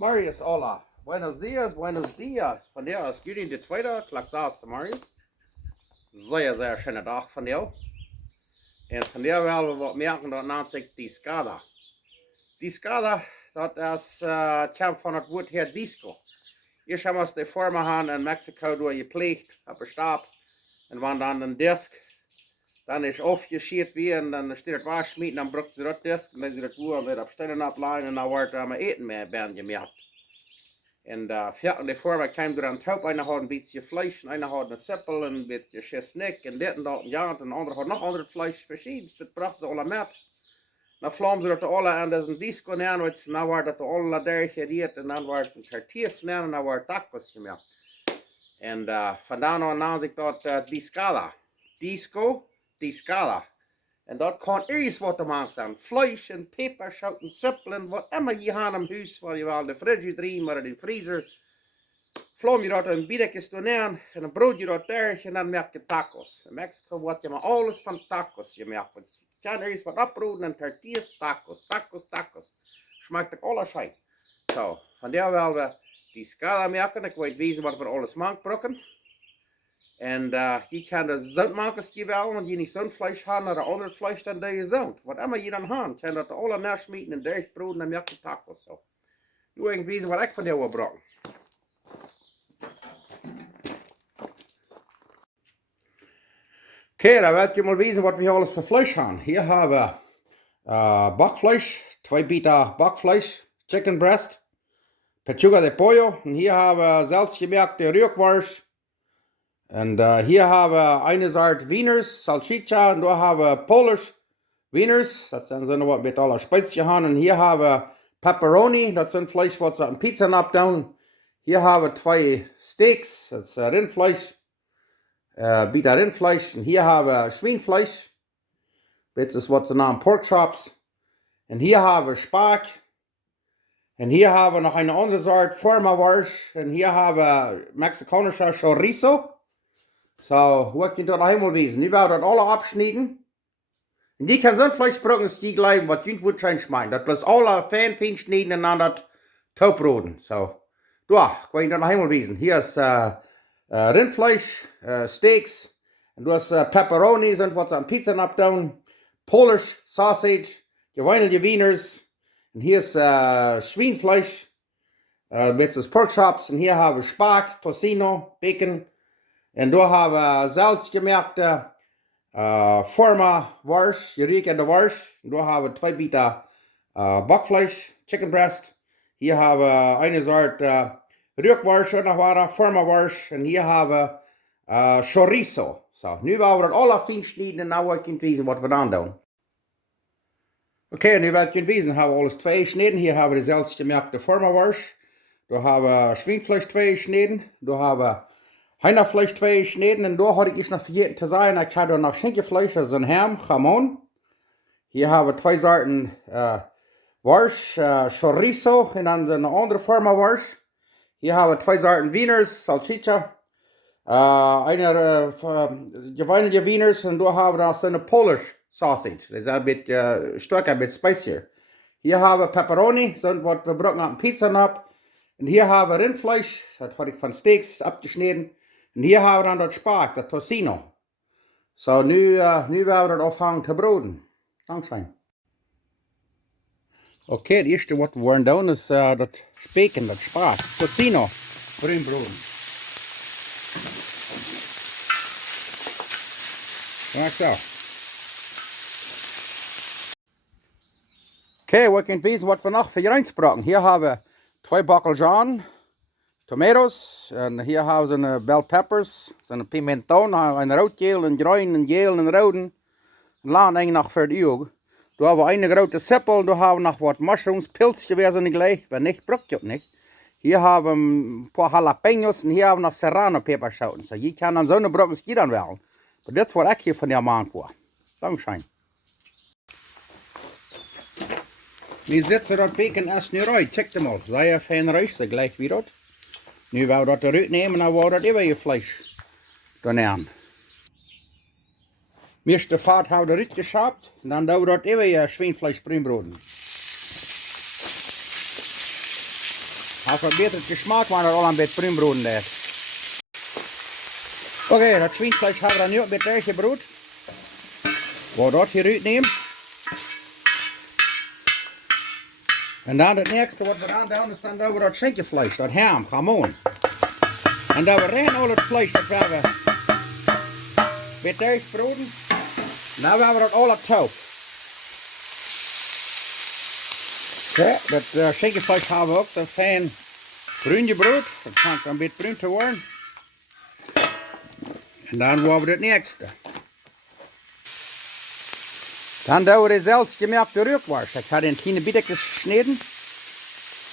Marius, hola. Buenos dias, buenos dias. Van jou als jullie de tweede klakzaas, Marius. Zeer schöne dag van jou. En van jou willen we wat merken dat naam zich Discada. Discada, dat is komt van het woord her disco. Eerst hebben we de vormen gaan in Mexico door je pleegt op een stap. En wanneer dan een disk, dan is afgescheerd weer en dan steht het wasmiet en dan brukt ze dat disk. En dan is het woord en weer op stellen opleggen en dan wordt er maar eten mee bij gemerkt. En de vormen kwam er aan het hoop. Einer had een beetje vlees, einer had een seppel, een beetje chesnik en dit en dat en ja. En de andere had nog ander vlees verschieden. Dat bracht ze alle met. Dan vlammen ze dat alle aan, dat is een disco neer, en dan wordt dat alle daar geriet en dan wordt een tortillas neer en dan wordt tacos gemaakt. En vandaan nam ik dat Discada. Disco, Discada. En dat kan eerst wat te maken zijn. Vlees en peper, zout en seppel en wat immer je aan in huis, waar je wel de fridge drie, maar in de vriezer. Vlam je dat een biedekjes doen en dan brood je dat daar en dan maak je tacos. In Mexico wordt je maar alles van tacos gemaakt. Je kan eerst wat oproeden en tortillas, tacos, tacos, tacos. Smaakt ook alles uit. Zo, vandaar wel we die scala maken. Ik weet wezen wat we alles maken. En je kan de zoutmakers wel, want je niet zo'n vlees hebben, naar de andere vlees dan die je zout. Wat immer je dan hebt, kan dat alle nasmieten en durchbroeden en maak je tacos. Zo. Nu ik wezen wat ik van jou wil brengen. Oké, dan wil je maar weten wat we alles voor vlees hebben. Hier hebben we bakvlees, 2 bita bakvlees, chicken breast, pechuga de pollo. En hier hebben we zelfsgemerkte rührkwars. En hier hebben we een soort wieners, salchicha. En daar hebben we Polish wieners. Dat zijn zo wat met alle species gaan. En hier hebben we pepperoni. Dat zijn vlees wat ze aan pizza opdoen. Hier hebben we 2 steaks. Dat is rindvlees. Bita rindvlees. En hier hebben we schweinvlees. Dit is wat ze naam pork chops. En hier hebben we spaak. En hier hebben we nog een andere soort forma-wars. En hier hebben we Mexicanische chorizo. Zo, hoe kan dat helemaal wezen? Nu wil dat alle afsnijden. En die kan zo'n vlees broken die gelijk wat je moet zijn smaken. Dat plus alle fijn snijden en dan dat toproden. Zo, ja, ik weet dat helemaal wezen. Hier is rindvlees, steaks. En du hast pepperonis en wat ze aan pizza opdoen. Polish sausage, geweinige wieners. En hier is schweinvlees. Met pork chops. En hier hebben we spaak, tocino, bacon. En daar hebben we zelfsgemerkte forma wars, je riekt de wars. En daar hebben we 2 bita bakvlees, chicken breast. Hier hebben we een soort rührkwars, nog wat forma wars. En hier hebben we chorizo. Zo, nu willen we dat alle fijn snijden en nou wil ik je weten wat we dan doen. Oké, nu wil ik je weten, hebben we alles 2 snijden. Hier hebben we de zelfsgemerkte forma wars. Daar hebben we schweinvlees 2 snijden. Daar hebben we Heinafleisch 2 snijden en daar had ik iets nog vergeten te zeggen. Ik had er nog Schinkenfleisch, dat is een ham, jamon. Hier hebben we 2 soorten wars, chorizo en dan een andere forma wars. Hier hebben we 2 soorten wieners, salchicha. Geweinige wieners en daar hebben we dan zo'n Polish sausage. Dat is een beetje sterk, een beetje spicier. Hier hebben we pepperoni, zo wat we gebruiken aan pizza op. En hier hebben we rindvlees, dat had ik van steaks afgesneden. En hier hebben we dan dat spaak, dat tocino. Zo, nu willen we dat afhangen te broden. Dankzij. Oké, het eerste wat we gaan doen is dat bacon, dat spaak, tocino, bruin broden. Kijk zo. Oké, we kunnen weten wat we nog voor je spraken. Hier hebben we 2 bakkeljan. Tomatoes, en hier hebben we bell peppers, een pimenton, een roodgeel, een groen, een geel, een rode. Een laan nog voor het oog. Daar hebben we een grote seppel, daar hebben we nog wat mushrooms, pilsje weer zijn gelijk, maar niet, brukt je het niet. Hier hebben we een paar jalapenos en hier hebben we nog serrano peperschoten. So, je kan dan zo'n brokken dan wel. Maar dit is wat ik hier van jou maak voor. Dankzij. Nu zitten dat bacon als nu uit, check hem al. Zij fijn ruisten, gelijk wie dat. Nu wou dat eruit nemen en dan wou dat even je vlees doen. Meeste vaat houden eruit geschapt en dan doen we dat even je schweinvlees bruinbroden. Als wat beter Geschmack, maar dat al een beetje bruinbroden deed. Oké, dat schweinfleisch hebben we dan nu een beetje uitgebroed. We dat hier uitnemen. En dan het nächste wat we dan doen is dan dat we dat schinkenvlees, dat ham, gamon. En dat we rein al het vlees dat we hebben beetje uitgebroden. En dan hebben we dat al het taub. Ja, dat schinkenvlees hebben we ook zo fijn bruin gebroed. Dat gaat een beetje bruin te worden. En dan hebben we het nächste. Dan doen we dezelfde gemerkte Rückwurst. Ik had in kleine Bietekjes geschnitten.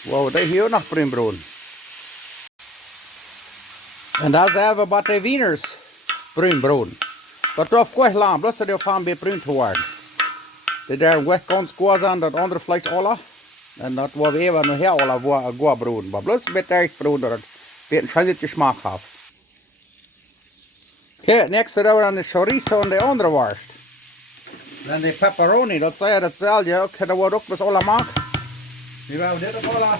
Wo we hier ook nog bruin broden. En dan zijn we bij de Wieners bruin broden. Dat hoeft goed lang, bloß dat hoeft een beetje bruin te worden. Dat daar goed ganz goed zijn, dat andere vlees alle. En dat we even nog heel alle goed broden. Maar bloß een beetje echt broden, dat het een beetje schijnlijk Geschmack heeft. Oké, het nächste doen we dan de chorizo en de andere worst. Dan de pepperoni, dat zei je hetzelfde, ook, dat wordt ook best alle maak. Nu gaan we dit ook alle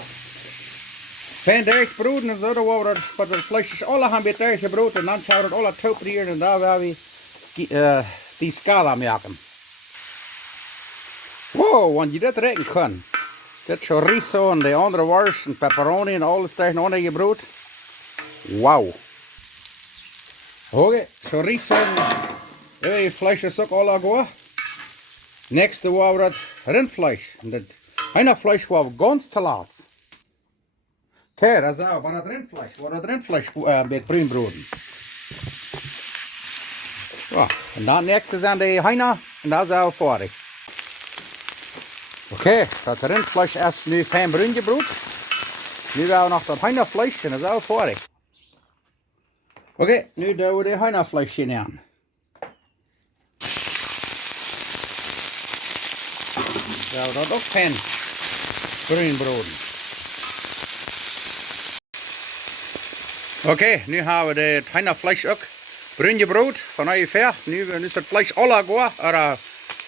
fijn dicht broeden en zo, dan worden we dat de vleesjes alle gaan beetje dicht gebroed en dan gaan we het alle toeperen en daar gaan we Discada maken. Wow, want je dit rekenen kan. Dit chorizo en de andere worst en pepperoni en alles tegenonder gebroed. Wauw. Oké, chorizo en je vlees is ook alle goed. Nächste war das Rindfleisch. Das Hühnerfleisch war ganz te laat. Okay, das ist aber das Rindfleisch. War das Rindfleisch mit Brühenbroden. Ja, und dann nächste sind die Hühner und das ist auch fertig. Okay, das Rindfleisch ist nu fein brun gebroden. Nu werden wir noch das Hühnerfleisch und das ist auch fertig. Okay, nu doen we de Hühnerfleisch hinein. Ja, dat ook fijn bruinbroden. Oké, nu hebben we het Hühnerfleisch ook bruin gebrood van ongeveer. Nu is het vlees alle goed,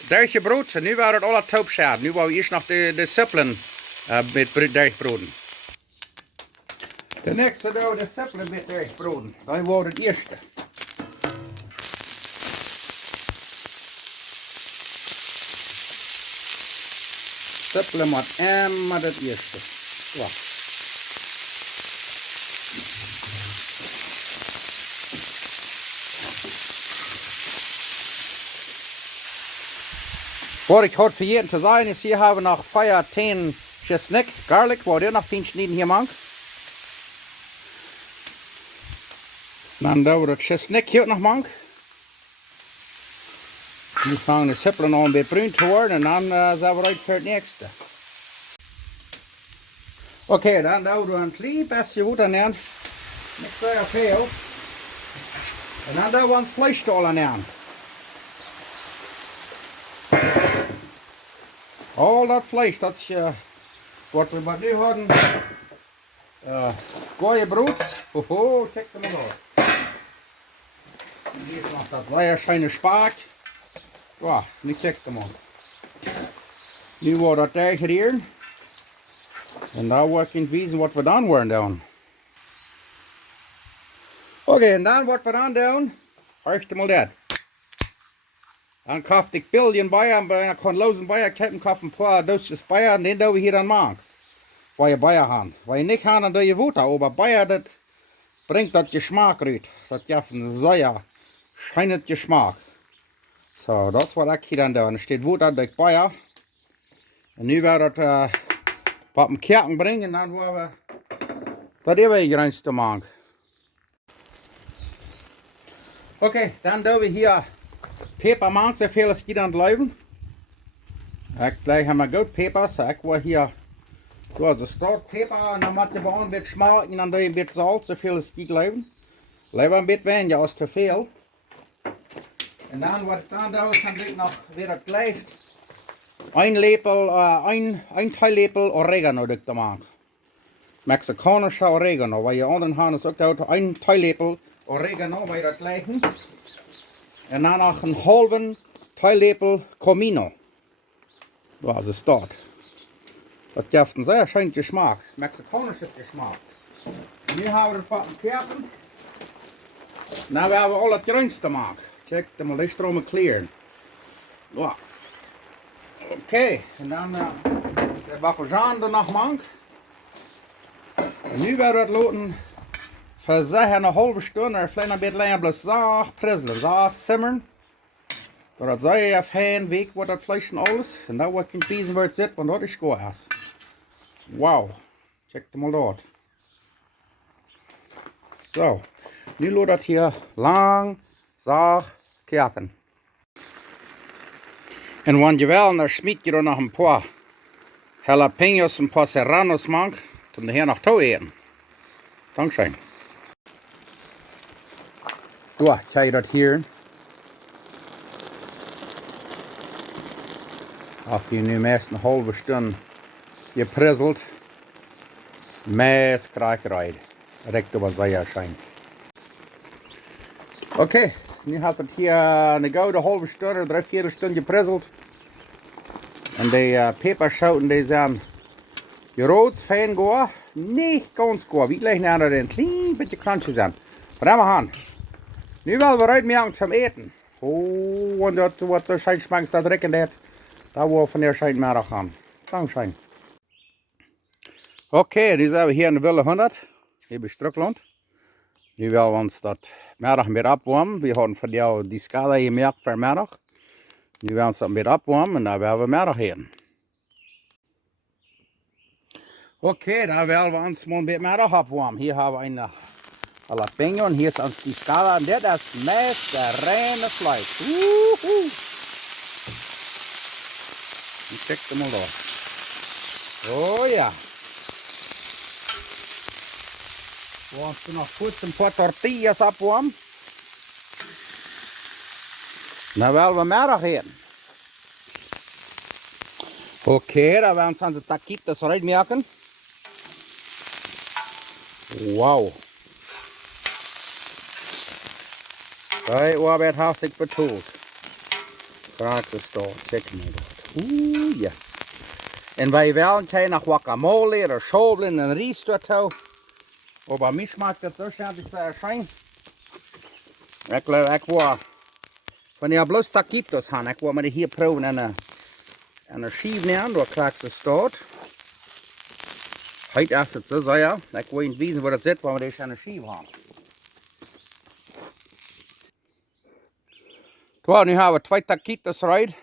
dicht gebrood. En nu wordt het alle taub schaad. Nu gaan we eerst nog de suppelen met dicht broden. De nächste doen we de suppelen met dicht broden. Dat wordt het eerste. Suppelen met maar het eerste. Ja. Wat ik had vergeten te zeggen is, hier hebben we nog 10 chestnut garlic, waar je nog fijn snijden hier mag. Dan doen we dat chestnut hier ook nog mag. Nu vangen de suppelen nog een beetje bruin te worden en dan zijn we uit voor het nächste. Oké, dan doen we een klein beetje goed aan. Niet zo veel. En dan doen we ons vlees aan. Al dat vlees, dat is wat we nu hadden. Gooie brood. Hoho, kijk er maar door. Hier is nog dat zeer schijne spaak. Ja, nu kijk er maar. Nu wordt dat tegen hier. En daar wordt ik wijzen wat we dan worden doen. Oké, en dan wat we dan doen, hoort maar dat. Dan kocht ik biljen bij en ik kon lozen bij, ik heb een paar doosjes bij en den doen we hier dan maken. Waar je bij gaan. Waar je niet gaan, dan doe je water. Maar bij dat brengt dat je smaak uit. Dat geeft een zeer schijnend je smaak. Zo, dat is wat ik hier dan doe. Er staat water dik bij. En nu wil dat op een kerken brengen en dan willen we dat even grens te maken. Oké, dan doen we hier peper maken, zoveel als die dan blijven. Ik gleich hebben we goed peper, so ik wil hier so start peper en dan moet je bij een beetje smaken en dan doe je een beetje zout, zoveel als die blijven. Liever een beetje weniger als te veel. En dan wat ik dan doe, is dan doe ik nog weer het gleich. Een theelepel oregano doe ik te maken. Mexicanische oregano, waar je anderen gaan is ook dat een theelepel oregano bij dat gleichen. En dan nog een halve theelepel comino. Dat is dat. Dat geeft een zeer schijntje smaak. Mexikanische smaak. Nu gaan we het wat kapen. Nou we hebben al het grunste maken. Kijk, de maar die stromen clear. Wow. Oké, en dan de bakkelzaan er nog maken. En nu werden we het laten voor een halve stunde, er vielleicht een beetje langer blijven zacht prizzelen, zacht simmeren. Doordat zij even heen weet wat dat vlees en alles. En dan wordt ik weten waar het zit, want dat is goed. Wauw, check het maar uit. Zo, nu laat dat hier lang, zacht kaken. En wanneer je wel, dan smiet je er nog een paar jalapenos, een paar serranos maakt, om de hier nog toe eten. Dankzij. Zo, kijk je dat hier. Als je nu meest een halve stunde je prizzelt, meest krijg je eruit. Recht op wat zij zijn. Oké, nu had het hier een gouden halve stunde, 3-4 stunde geprizzeld. En die peperzouten die zijn rood, fijn goor, niet ganz goor. Wie ligt nou er een klein beetje krantje zijn. Maar dan gaan. Nu willen we uitmerken zum eten. Oh, en dat wat er zijn smaakt dat rekken dat. Daar wil van der zijn middag gaan. Dankzij. Oké, nu zijn we hier in de Wilde 100. Hier bij Strukland. Nu willen we ons dat middag een beetje opwarmen. We hadden van jou Discada gemerkt voor middag. Nu willen we ons dat een beetje opwarmen en dan willen we middag eten. Oké, dan willen we ons maar een beetje middag opwarmen. Hier hebben we een jalapeno en hier is ons Discada. En dit is het meest reine vlees. Woehoe! Check hem maar door. Oh ja. We gaan nog goed een paar tortillas opwarmen. Dan willen we middag eten. Oké, dan willen we onze taquitos eruit maken. Wauw. Kijk, wat werd hartstikke betoeld. Graag gestoord, check me dat. Oeh, yes. En wij willen kijken nog guacamole, er schobbelen en rijst toe. Maar bij mij smaakt het dus niet zo schijn. Ik wil van die bloos taquitos gaan. Ik wil me die hier proeven en een schief nemen, door krijg ze stoot. Heute is het zo, ja. Ik wil niet weten waar het zit, waar we deze aan een schief gaan. Zo, nu hebben we 2 taquitos eruit.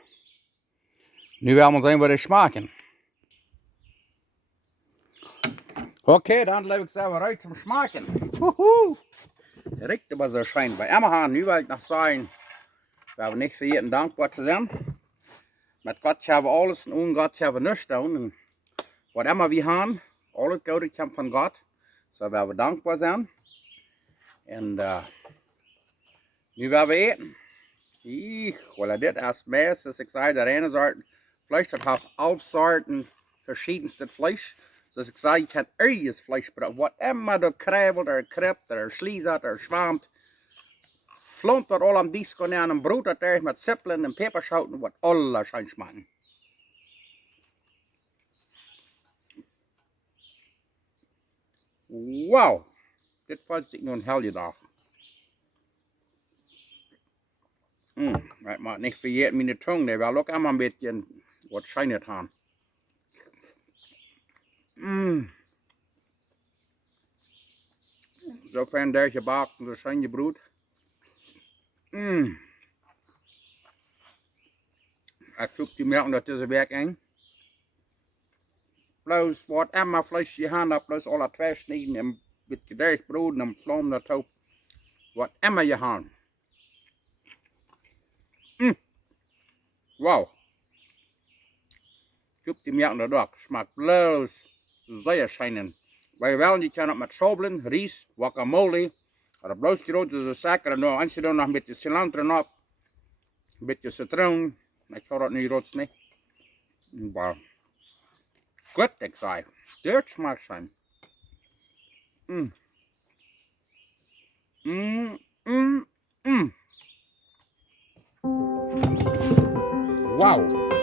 Nu willen we zien wat die smaken. Oké, dan laat ik ze even uit zum smaken. Woehoe! Riekt maar zo schijn. Bij Emma nu wil ik nog zeggen, we hebben niet vergeten dankbaar te zijn. Met God hebben we alles en ohne God hebben we niets doen. En wat immer we gaan, al het goede komt van God. Zo willen we dankbaar zijn. En nu willen we eten. Well, dit is het meest, als ik zei, de ene soort vlees, dat heeft 11 soorten verschiedenste vlees. Dus ik zei, je kan ergens vlees gebruiken. Wat immer er krabbelt, er kript, er sliezert, er zwaamt. Flont er al aan disco en een brood dat er met sippelen en peperzouten, wat alles zijn smaken. Wauw, dit was ik nog een hele dag. Ik mag niet vergeten mijn tong, die wil ook allemaal een beetje wat schijnend gaan. Zo fijn daar gebakt, dat zijn je brood. Ik zoek die melk, dat is een werk eng. Plus wat immer vlees je hand, plus alle 2 snijden en een beetje daar brood en een vlam dat ook. Wat immer je hand. Wauw. Zoek die melk dat ook, smaakt plus zeer schijnen. Wij wel, je kan het met schobbelen, rijst, guacamole. Dat bloosje rood is een suiker en dan, als je dan nog een beetje cilantro op, een beetje citroen. Ik zou dat nu rood snijden. Wauw. Goed, ik zei. Dit smaakt zijn. Wauw.